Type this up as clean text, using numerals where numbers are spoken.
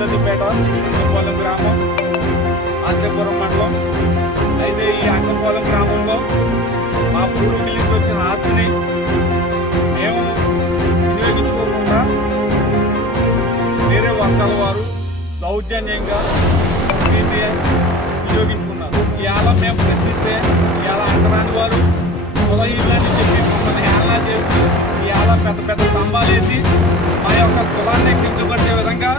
పెద్దదిపేట అంకంపాలెం గ్రామం, ఆత్రేయపురం మండలం. అయితే ఈ అంకంపాలెం గ్రామంలో మా పూర్వీకుల నుంచి వచ్చిన ఆస్తిని మేము వినియోగించుకోకుండా వేరే వర్గాల వారు దౌర్జన్యంగా దీన్ని వినియోగించుకున్నారు. ఇవాళ మేము ప్రశ్నిస్తే ఇవాళ అంటరాని వారు కులహీనులని చెప్పి మమ్మల్ని హేళన చేసి ఇవాళ పెద్ద పెద్ద స్తంభాలు వేసి మా యొక్క కులాన్ని కించపరిచే విధంగా